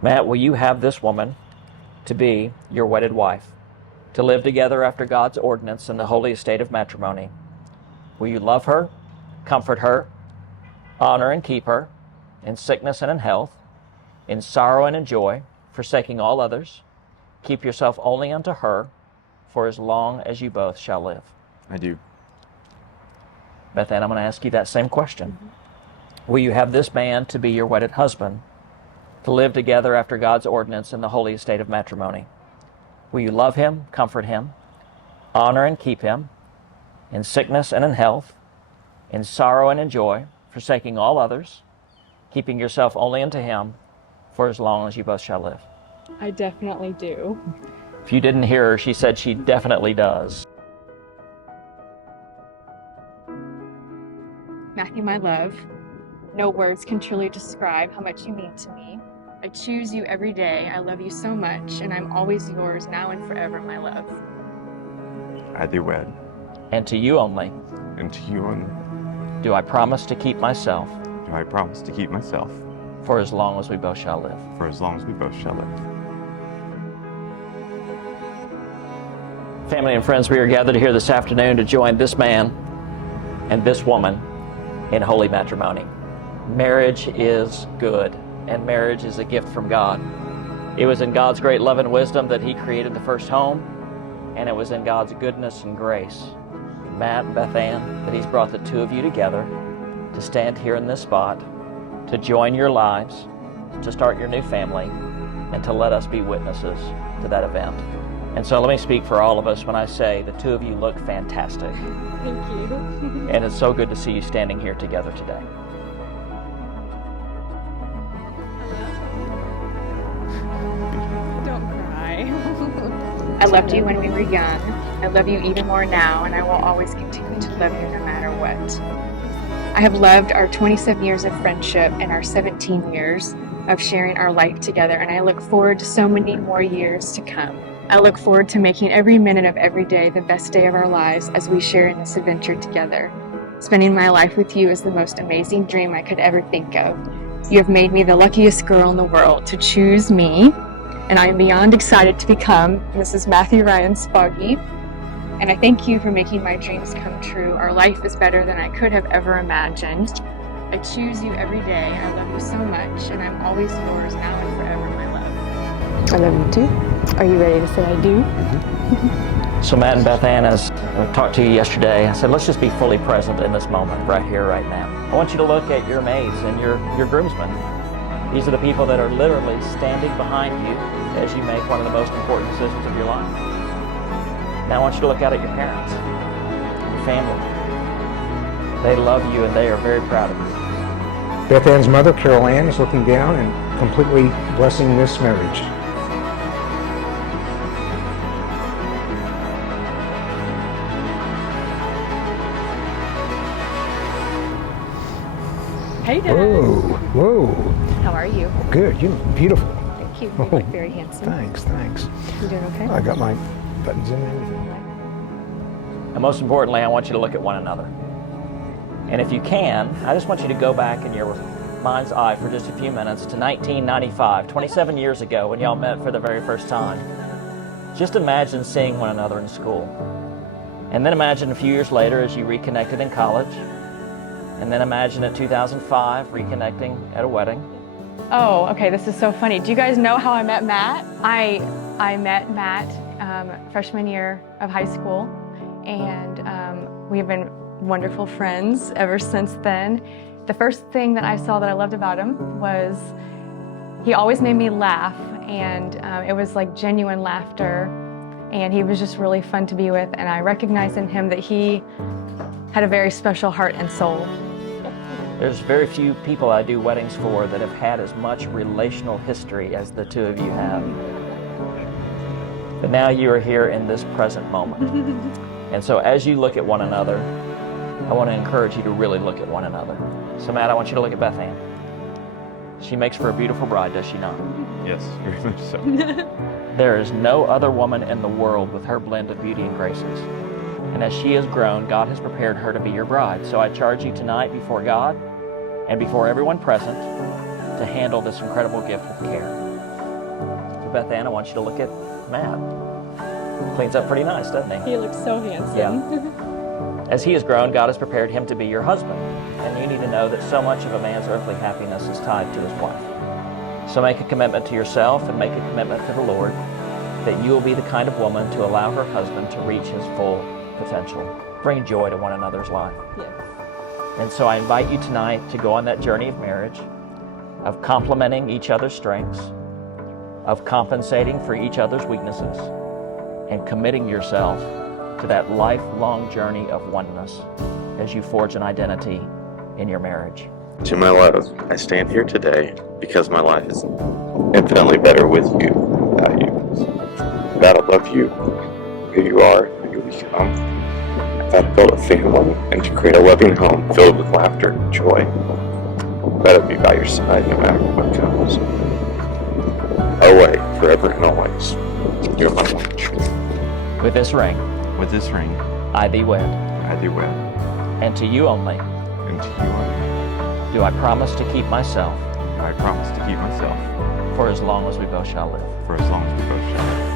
Matt, will you have this woman to be your wedded wife, to live together after God's ordinance in the holy estate of matrimony? Will you love her, comfort her, honor and keep her, in sickness and in health, in sorrow and in joy, forsaking all others? Keep yourself only unto her, for as long as you both shall live. I do. Beth Ann, I'm going to ask you that same question. Will you have this man to be your wedded husband, to live together after God's ordinance in the holy estate of matrimony? Will you love him, comfort him, honor and keep him, in sickness and in health, in sorrow and in joy, forsaking all others, keeping yourself only unto him, for as long as you both shall live? I definitely do. If you didn't hear her, she said she definitely does. Matthew, my love, no words can truly describe how much you mean to me. I choose you every day. I love you so much, and I'm always yours now and forever, my love. I do wed. And to you only And to you only do I promise to keep myself, do I promise to keep myself, for as long as we both shall live. for as long as we both shall live. Family and friends, we are gathered here this afternoon to join this man and this woman in holy matrimony. Marriage is good, and marriage is a gift from God. It was in God's great love and wisdom that He created the first home, and it was in God's goodness and grace, Matt and Beth Ann, that He's brought the two of you together to stand here in this spot, to join your lives, to start your new family, and to let us be witnesses to that event. And so let me speak for all of us when I say the two of you look fantastic. Thank you. And it's so good to see you standing here together today. Don't cry. I loved you when we were young. I love you even more now, and I will always continue to love you no matter what. I have loved our 27 years of friendship and our 17 years of sharing our life together, and I look forward to so many more years to come. I look forward to making every minute of every day the best day of our lives as we share in this adventure together. Spending my life with you is the most amazing dream I could ever think of. You have made me the luckiest girl in the world to choose me, and I am beyond excited to become Mrs. Matthew Ryan Spaugy. And I thank you for making my dreams come true. Our life is better than I could have ever imagined. I choose you every day. I love you so much, and I'm always yours now and forever, my love. I love you too. Are you ready to say I do? So Matt and Beth Ann, as I talked to you yesterday, I said, let's just be fully present in this moment, right here, right now. I want you to look at your maids and your groomsmen. These are the people that are literally standing behind you as you make one of the most important decisions of your life. Now I want you to look out at your parents, your family. They love you and they are very proud of you. Beth Ann's mother, Carol Ann, is looking down and completely blessing this marriage. Hey, Dad. Whoa. How are you? Good, you look beautiful. Thank you. You look very handsome. Thanks. You doing okay? I got my buttons in and everything. And most importantly, I want you to look at one another. And if you can, I just want you to go back in your mind's eye for just a few minutes to 1995, 27 years ago when y'all met for the very first time. Just imagine seeing one another in school. And then imagine a few years later as you reconnected in college. And then imagine at 2005 reconnecting at a wedding. Oh, okay, this is so funny. Do you guys know how I met Matt? I met Matt freshman year of high school, and we have been wonderful friends ever since then. The first thing that I saw that I loved about him was he always made me laugh, and it was like genuine laughter, and he was just really fun to be with, and I recognized in him that he had a very special heart and soul. There's very few people I do weddings for that have had as much relational history as the two of you have. But now you are here in this present moment. And so as you look at one another, I want to encourage you to really look at one another. So Matt, I want you to look at Beth Ann. She makes for a beautiful bride, does she not? Yes, very much so. There is no other woman in the world with her blend of beauty and graces. And as she has grown, God has prepared her to be your bride. So I charge you tonight before God and before everyone present to handle this incredible gift with care. after Beth Ann, I want you to look at Matt. Cleans up pretty nice, doesn't he? He looks so handsome. Yeah. As he has grown, God has prepared him to be your husband. And you need to know that so much of a man's earthly happiness is tied to his wife. So make a commitment to yourself and make a commitment to the Lord that you will be the kind of woman to allow her husband to reach his full potential. Bring joy to one another's life. Yes. And so I invite you tonight to go on that journey of marriage, of complementing each other's strengths, of compensating for each other's weaknesses, and committing yourself to that lifelong journey of oneness as you forge an identity in your marriage. To my love, I stand here today because my life is infinitely better with you, without you. God, I love you, who you are, who you become. God, to build a family and to create a loving home filled with laughter and joy. Let it be by your side no matter what comes. Away, forever and always. You're my watch. With this ring, I I thee wed, do wed, and to you only and to you only. do I promise to keep myself I promise to keep myself for as long as we both shall live. for as long as we both shall live.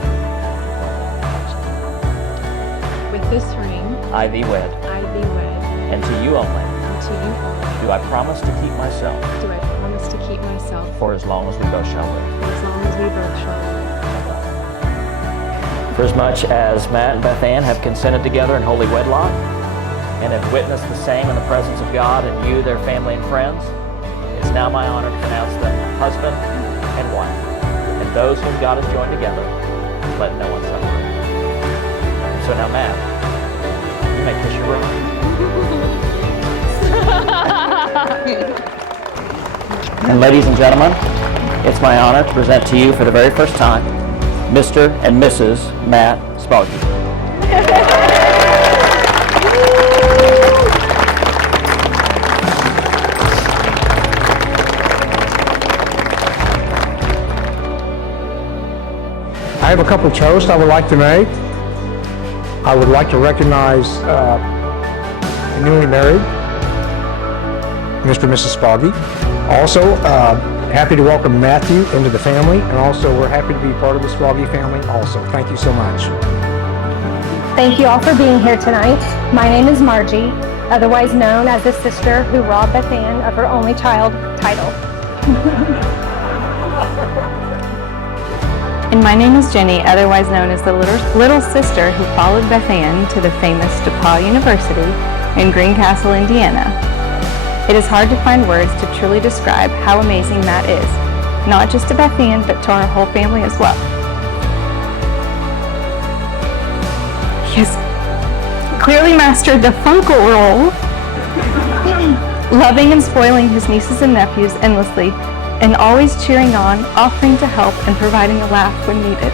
With this ring, I thee wed, I thee wed, and to you only and to you only do I promise to keep myself do I promise to keep myself for as long as we both shall live. for as long as we both shall live. For as much as Matt and Beth Ann have consented together in holy wedlock and have witnessed the same in the presence of God and you, their family and friends, it's now my honor to pronounce them husband and wife. And those whom God has joined together, let no one separate. So now, Matt, you may kiss your bride. And ladies and gentlemen, it's my honor to present to you for the very first time, Mr. and Mrs. Matt Spaugy. I have a couple of toasts I would like to make. I would like to recognize the newly married Mr. and Mrs. Spaugy. Also, happy to welcome Matthew into the family, and also we're happy to be part of the Spaugy family also. Thank you so much. Thank you all for being here tonight. My name is Margie, otherwise known as the sister who robbed Beth Ann of her only child title. And my name is Jenny, otherwise known as the little sister who followed Beth Ann to the famous DePaul University in Greencastle, Indiana. It is hard to find words to truly describe how amazing Matt is, not just to Beth Ann, but to our whole family as well. He has clearly mastered the Funkle role, loving and spoiling his nieces and nephews endlessly, and always cheering on, offering to help, and providing a laugh when needed.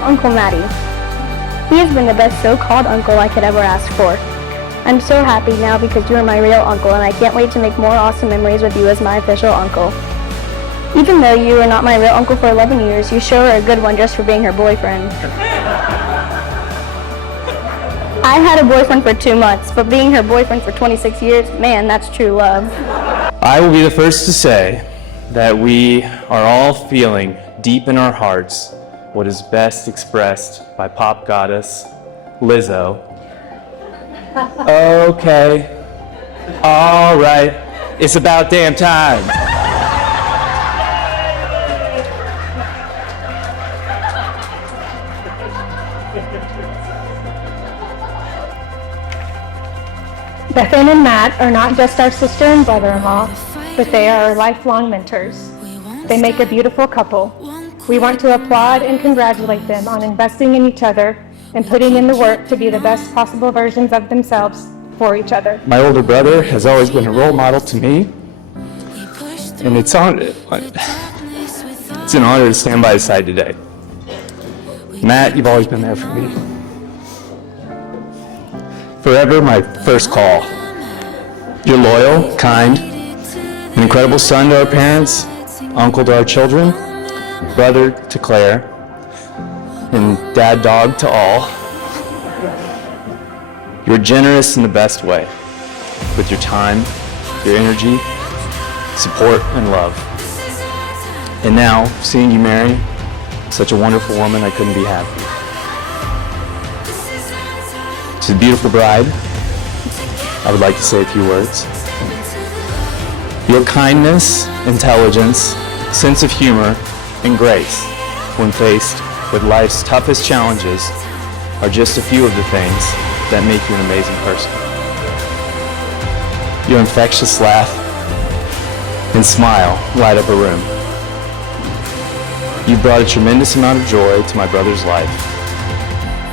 Uncle Matty. He has been the best so-called uncle I could ever ask for. I'm so happy now because you are my real uncle, and I can't wait to make more awesome memories with you as my official uncle. Even though you are not my real uncle for 11 years, you sure are a good one just for being her boyfriend. I had a boyfriend for 2 months, but being her boyfriend for 26 years, man, that's true love. I will be the first to say that we are all feeling deep in our hearts what is best expressed by pop goddess Lizzo. Okay, all right, it's about damn time. Beth Ann and Matt are not just our sister and brother-in-law, but they are our lifelong mentors. They make a beautiful couple. We want to applaud and congratulate them on investing in each other and putting in the work to be the best possible versions of themselves for each other. My older brother has always been a role model to me, and it's an honor to stand by his side today. Matt, you've always been there for me. Forever my first call. You're loyal, kind, an incredible son to our parents, uncle to our children, brother to Claire, and dad dog to all. You're generous in the best way, with your time, your energy, support, and love. And now, seeing you marry Such a wonderful woman, I couldn't be happier. To the beautiful bride, I would like to say a few words. Your kindness, intelligence, sense of humor, and grace when faced with life's toughest challenges are just a few of the things that make you an amazing person. Your infectious laugh and smile light up a room. You brought a tremendous amount of joy to my brother's life.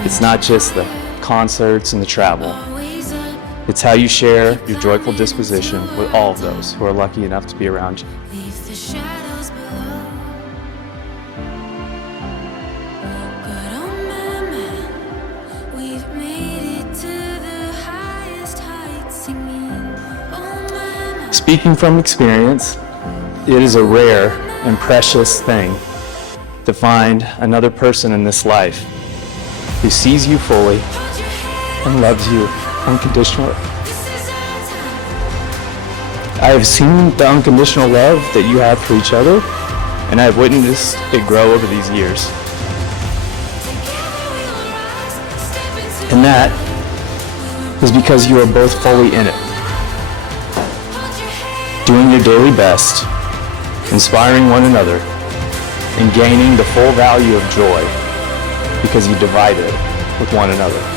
It's not just the concerts and the travel. It's how you share your joyful disposition with all of those who are lucky enough to be around you. Speaking from experience, it is a rare and precious thing to find another person in this life who sees you fully and loves you unconditionally. I have seen the unconditional love that you have for each other, and I have witnessed it grow over these years. And that is because you are both fully in it, doing your daily best, inspiring one another, and gaining the full value of joy because you divide it with one another.